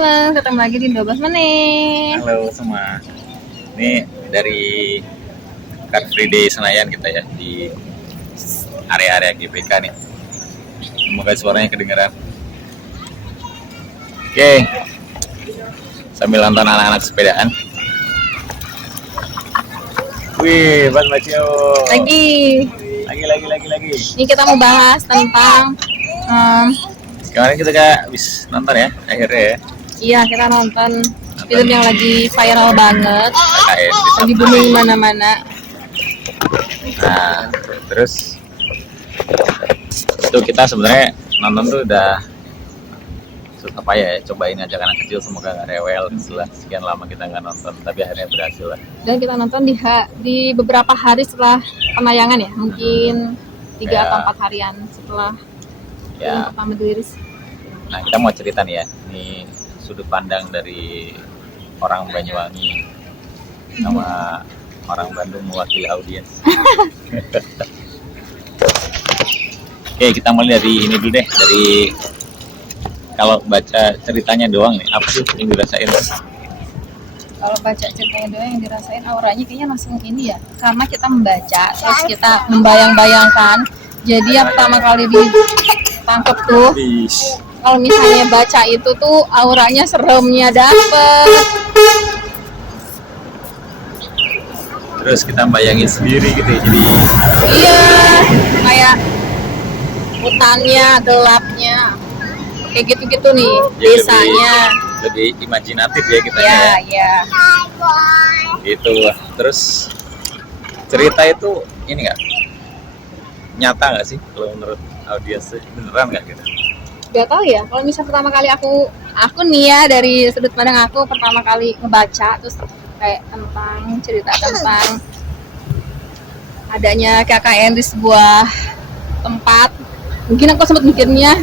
Halo, ketemu lagi di 12 menit. Halo semua. Ini dari Car Free Day Senayan kita ya di area-area GBK nih. Semoga suaranya kedengeran. Oke. Sambil nonton anak-anak sepedaan. Wih, Mas Macio. Lagi. Lagi. Ini kita mau bahas tentang Kemarin kita habis nonton ya, akhirnya ya. iya, kita nonton film yang lagi viral banget, KKN. lagi booming mana-mana. Nah, terus itu kita sebenarnya nonton tuh udah apa ya, cobain ajak anak kecil semoga nggak rewel setelah sekian lama kita nggak nonton, tapi akhirnya berhasil lah. Dan kita nonton di beberapa hari setelah penayangan ya, mungkin 3 Ya. atau 4 harian setelah film Ya, pertama dirilis. nah kita mau cerita nih ya, ini sudut pandang dari orang Banyuwangi sama orang Bandung mewakili audiens. Oke, kita mulai dari ini dulu deh, dari kalau baca ceritanya doang nih, apa sih yang dirasain? Kalau baca ceritanya doang yang dirasain auranya kayaknya langsung ini ya, karena kita membaca terus kita membayang-bayangkan. Jadi yang pertama kali ditangkap tuh, kalau misalnya baca itu tuh auranya seremnya dapet. Terus kita bayangin sendiri gitu ya, jadi Iya, kayak hutannya, gelapnya, kayak gitu-gitu nih ya desanya. lebih imajinatif ya kita Ya, ya. gitu. Terus cerita itu ini nggak nyata nggak sih kalau menurut audiens, beneran nggak gitu? Gak tahu ya, kalau misalnya pertama kali aku nih ya, dari sudut pandang aku pertama kali ngebaca terus kayak cerita tentang adanya KKN di sebuah tempat, mungkin aku sempat mikirnya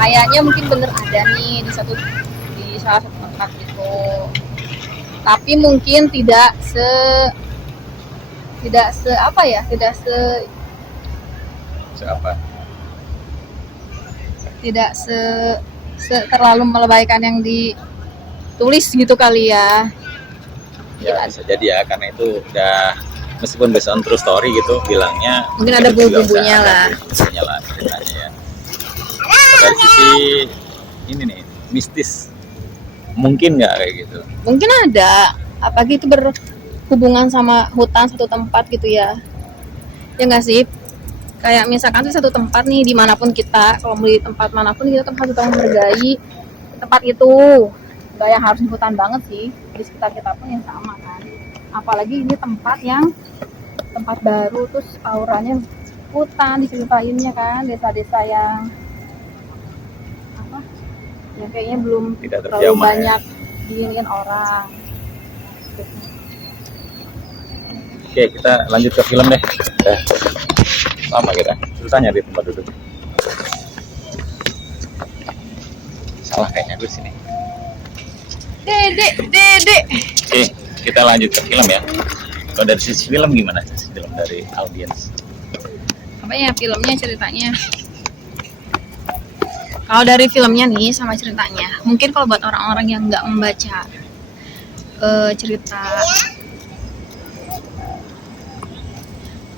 kayaknya mungkin bener ada nih di salah satu tempat gitu, tapi mungkin tidak se Siapa? tidak se terlalu melebaikan yang ditulis gitu kali ya. Ya bisa jadi ya, karena itu udah meskipun based on true story gitu bilangnya, Mungkin ada itu juga bumbu-bumbunya udah lah. ada bumbunya lah ceritanya ya. Dari sisi ini nih, mistis, mungkin nggak kayak gitu? Mungkin ada, apalagi itu berhubungan sama hutan satu tempat gitu ya. Ya nggak sih? Kayak misalkan tuh satu tempat nih, dimanapun kita, kalau di tempat manapun kita tempat kita menghargai tempat itu. Nggak yang harus di hutan banget sih, di sekitar kita pun yang sama kan. Apalagi ini tempat baru, terus auranya hutan diceritainnya kan, desa-desa yang yang kayaknya belum Tidak terlalu terjamah banyak diinginkan orang. Oke, kita lanjut ke film deh. Sama kita, susah nyari tempat duduk. Salah kayaknya gue sini. Dedek. Oke, kita lanjut ke film ya. Kalau dari sisi film gimana sih film dari audiens? Apa ya filmnya, ceritanya? Kalau dari filmnya nih sama ceritanya, mungkin kalau buat orang-orang yang nggak membaca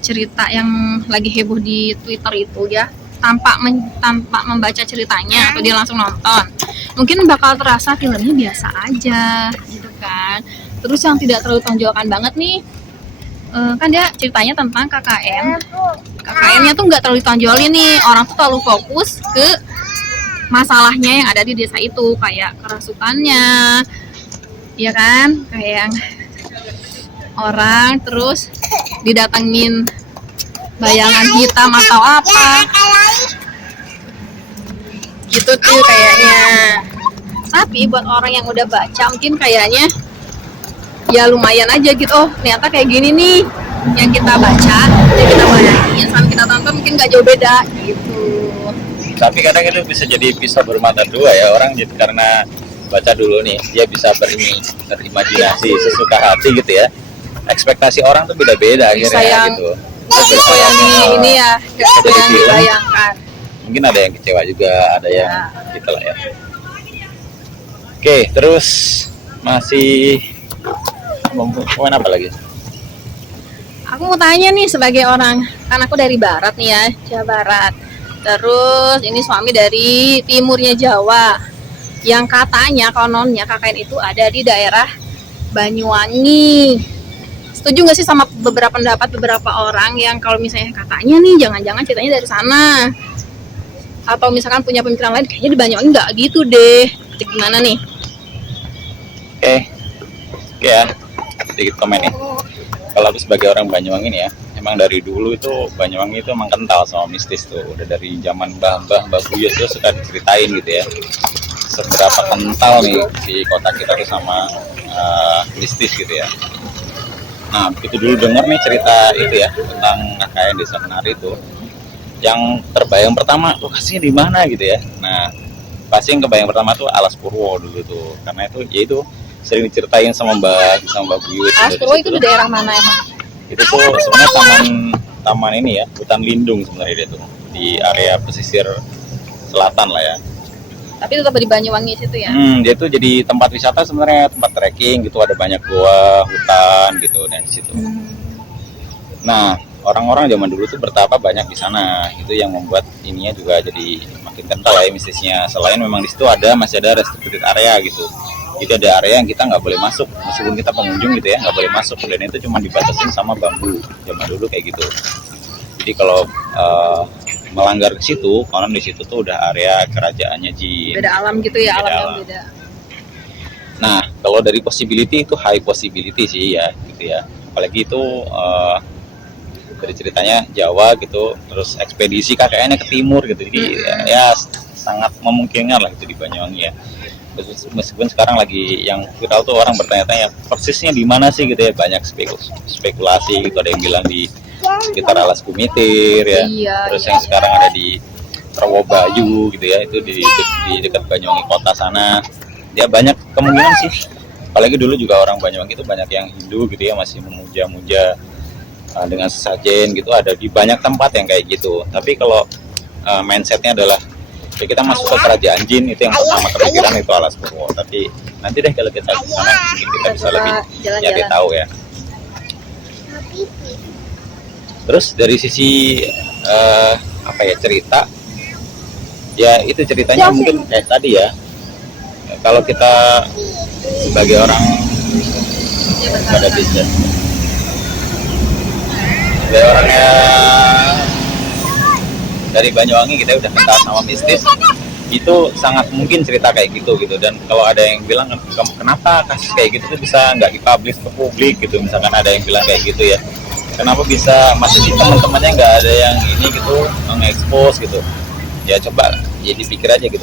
cerita yang lagi heboh di Twitter itu ya, tanpa membaca ceritanya atau dia langsung nonton, mungkin bakal terasa filmnya biasa aja gitu kan. Terus yang tidak terlalu tonjolkan banget nih, kan dia ceritanya tentang KKN-nya tuh nggak terlalu ditonjolin nih, orang tuh terlalu fokus ke masalahnya yang ada di desa itu, kayak kerasukannya, ya kan, kayak yang orang terus didatengin bayangan hitam atau apa gitu tuh kayaknya. Tapi buat orang yang udah baca mungkin kayaknya ya lumayan aja gitu, oh ternyata kayak gini nih yang kita baca, yang kita bayangin sama kita tonton mungkin nggak jauh beda gitu. Tapi kadang itu bisa jadi pisau bermata dua ya, orang gitu karena baca dulu nih dia bisa berimajinasi sesuka hati gitu ya. Ekspektasi orang tuh beda-beda akhirnya gitu. Sesuai yang di ini ya, sesuai yang dibayangkan. mungkin ada yang kecewa juga, ada yang gitu lah ya. Oke, terus masih mau main apa lagi? Aku mau tanya nih sebagai orang, kan aku dari barat nih ya, Jawa Barat. Terus ini suami dari timurnya Jawa. Yang katanya kononnya KKN itu ada di daerah Banyuwangi. Setuju nggak sih sama beberapa pendapat beberapa orang yang kalau misalnya katanya nih jangan-jangan ceritanya dari sana? Atau misalkan punya pemikiran lain kayaknya di Banyuwangi nggak gitu deh. Gimana nih? Oke ya, sedikit komen nih. Kalau aku sebagai orang Banyuwangi nih ya, emang dari dulu itu Banyuwangi itu emang kental sama mistis tuh. Udah dari zaman mbah Buyut tuh suka diceritain gitu ya, seberapa kental nih si kota kita tuh sama mistis gitu ya. Nah, begitu dulu denger nih cerita itu ya tentang KKN Desa Kenari itu, yang terbayang pertama lokasinya di mana gitu ya. Nah, pasti yang kebayang pertama tuh Alas Purwo dulu tuh, karena itu ya itu sering diceritain sama Mbak Buyut. Alas Purwo itu di daerah mana emang? Itu tuh sebenarnya taman ini ya, hutan lindung sebenarnya dia tuh, di area pesisir selatan lah ya. Tapi tetap di Banyuwangi situ ya? Dia tuh jadi tempat wisata sebenarnya, tempat trekking gitu, ada banyak goa, hutan gitu dan di situ. Nah, orang-orang zaman dulu tuh bertapa banyak di sana, itu yang membuat ininya juga jadi makin kental ya mistisnya. Selain memang di situ masih ada restricted area gitu. Jadi ada area yang kita nggak boleh masuk, meskipun kita pengunjung gitu ya, nggak boleh masuk, dan itu cuma dibatasin sama bambu zaman dulu kayak gitu. Jadi kalau melanggar ke situ, konon di situ tuh udah area kerajaannya jin. Beda alam gitu ya, alam yang beda. Nah, kalau dari possibility itu high possibility sih ya, gitu ya. Apalagi itu dari ceritanya Jawa gitu, terus ekspedisi KKN-nya ke timur gitu, jadi ya sangat memungkinkan lah itu di Banyuwangi ya. Meskipun sekarang lagi yang viral tuh orang bertanya-tanya persisnya di mana sih gitu ya, banyak spekulasi gitu, ada yang bilang di sekitar Alas Kumitir ya, terus yang sekarang ada di Rawobayu gitu ya, itu di dekat Banyuwangi kota sana. Ya banyak kemungkinan sih, apalagi dulu juga orang Banyuwangi itu banyak yang Hindu gitu ya, masih memuja-muja dengan sesajen gitu, ada di banyak tempat yang kayak gitu. Tapi kalau mindsetnya adalah ya kita masuk ke kerajaan jin, itu yang pertama kepikiran itu Alas Purwo. Tapi nanti deh kalau kita ke sana mungkin kita bisa lebih nyari tahu ya. Terus dari sisi apa ya, cerita ya, itu ceritanya mungkin kayak tadi ya, kalau kita sebagai orang pada bisnis, sebagai orangnya dari Banyuwangi, kita udah kental sama mistis, itu sangat mungkin cerita kayak gitu. Dan kalau ada yang bilang kenapa kasus kayak gitu tuh bisa nggak dipublish ke publik gitu, misalkan ada yang bilang kayak gitu ya, kenapa bisa masih teman-temannya nggak ada yang ini gitu mengekspos gitu ya, coba ya dipikir aja gitu,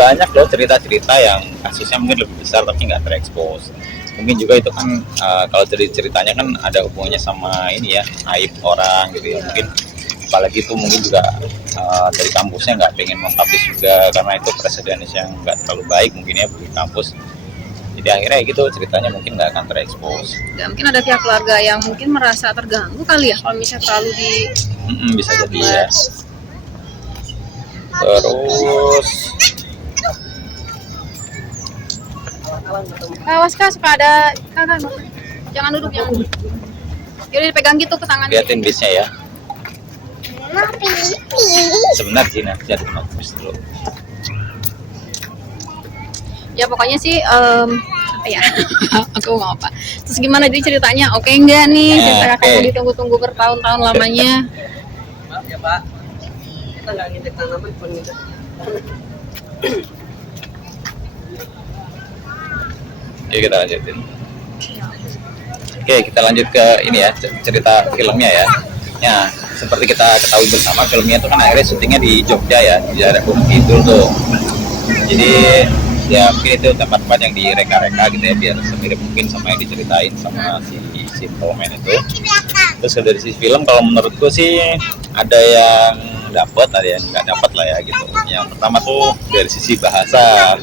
banyak loh cerita-cerita yang kasusnya mungkin lebih besar tapi nggak terekspos. Mungkin juga itu kan kalau ceritanya kan ada hubungannya sama ini ya, aib orang gitu ya, mungkin apalagi itu mungkin juga dari kampusnya nggak pengen mempublish juga, karena itu presiden yang nggak terlalu baik mungkin ya bagi kampus. Jadi akhirnya gitu ceritanya mungkin nggak akan terekspos. Ya, mungkin ada pihak keluarga yang mungkin merasa terganggu kali ya kalau misalnya terlalu di bisa jadi ya. Terus awas Kak, suka ada kakak, jangan duduk. Jadi dipegang gitu ke tangan. Liatin bisnya ya. Sebentar Cina, jadi bis dulu. Ya pokoknya sih apa ya? Aku mau apa? Terus gimana jadi ceritanya? Oke enggak nih? Cerita kakaknya ditunggu-tunggu bertahun-tahun lamanya. Maaf ya Pak, kita nggak ngintip tanaman, cuma ngintip. Oke, kita lanjutin. Oke, kita lanjut ke ini ya, cerita filmnya ya. Ya, seperti kita ketahui bersama, filmnya itu kan akhirnya syutingnya di Jogja ya, di daerah Gunung Kidul tuh. Jadi ya mungkin itu tempat-tempat yang direka-reka gitu ya, biar semirip mungkin sama yang diceritain sama si Simple Man itu. Terus dari sisi film, kalau menurutku sih ada yang dapat, ada yang nggak dapat lah ya gitu. Yang pertama tuh dari sisi bahasa,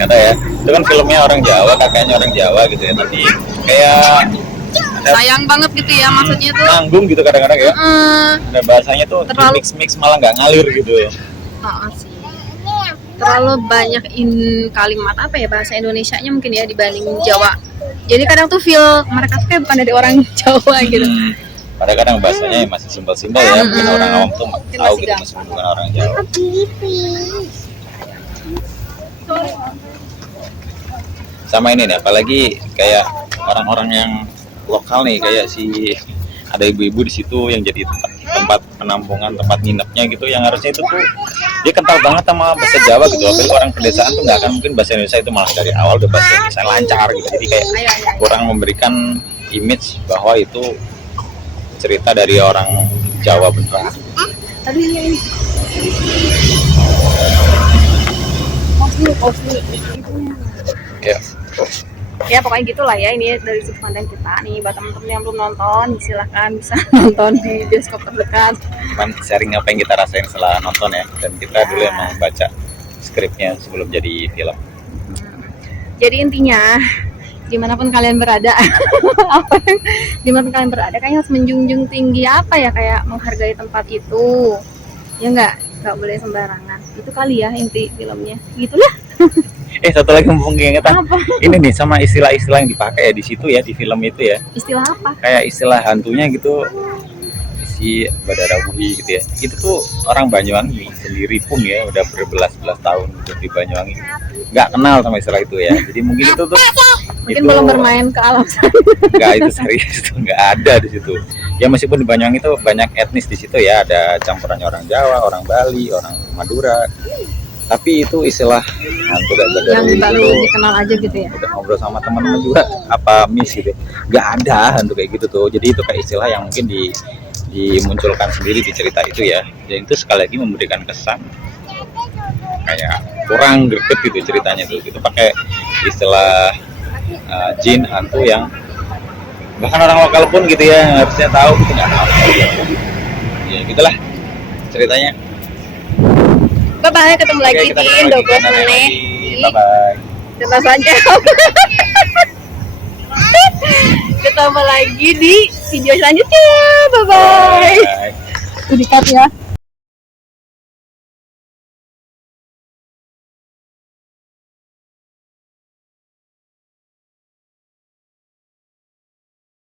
kata ya, itu kan filmnya orang Jawa, kakaknya orang Jawa gitu ya, tapi kayak sayang banget gitu ya, maksudnya tuh nanggung gitu kadang-kadang ya. Dan bahasanya tuh terlalu mix malah nggak ngalir gitu. Oh, sih. Terlalu banyak kalimat apa ya bahasa Indonesianya mungkin ya dibanding Jawa. Jadi kadang tuh feel mereka tuh kayak bukan dari orang Jawa gitu. Padahal kadang bahasanya masih simpel-simpel ya, mungkin orang awam tuh Mungkin tahu masih gitu meskipun bukan orang Jawa. Sama ini nih, apalagi kayak orang-orang yang lokal nih, kayak si ada ibu-ibu di situ yang jadi tempat penampungan, tempat nginepnya gitu, yang harusnya itu tuh dia kental banget sama bahasa Jawa gitu. Apalagi orang pedesaan tuh nggak akan mungkin bahasa Indonesia itu, malah dari awal udah bahasa Indonesia lancar gitu. Jadi kayak kurang memberikan image bahwa itu cerita dari orang Jawa beneran. Tadi ini. Ya. Ya pokoknya gitulah ya, ini dari sudut pandang kita nih. Buat teman-teman yang belum nonton silahkan bisa nonton di bioskop terdekat. Cuman sharing apa yang kita rasain setelah nonton ya, dan kita dulu emang baca skripnya sebelum jadi film. Jadi intinya dimanapun kalian berada dimanapun kalian berada kayaknya harus menjunjung tinggi apa ya, kayak menghargai tempat itu ya, nggak boleh sembarangan. Itu kali ya inti filmnya gitulah. Satu lagi mumpung keingetan, Apa? ini nih sama istilah-istilah yang dipakai ya di situ ya, di film itu ya, Istilah apa? kayak istilah hantunya gitu, si Badarawi gitu ya, itu tuh orang Banyuwangi sendiri pun ya udah berbelas-belas tahun hidup di Banyuwangi nggak kenal sama istilah itu ya. Jadi mungkin itu tuh Mungkin itu belum bermain ke alam sana. nggak, itu serius, itu nggak ada di situ ya. Meskipun di Banyuwangi itu banyak etnis di situ ya, ada campurannya orang Jawa, orang Bali, orang Madura, tapi itu istilah hantu dan Yang Badarawi baru itu dikenal aja gitu ya. udah ngobrol sama teman-teman juga apa miss gitu, nggak ada hantu kayak gitu tuh. Jadi itu kayak istilah yang mungkin dimunculkan sendiri di cerita itu ya, dan itu sekali lagi memberikan kesan kayak kurang greget gitu ceritanya tuh. Itu pakai istilah jin, hantu yang bahkan orang lokal pun gitu ya harusnya tahu gitu nggak tahu ya. Gitulah ceritanya. Bye bye, ketemu lagi Oke, kita di ketemu Indo lagi. Meneh. Bye bye. Kita saja. Ketemu lagi di video selanjutnya. Bye bye. Bye. Udah cut ya.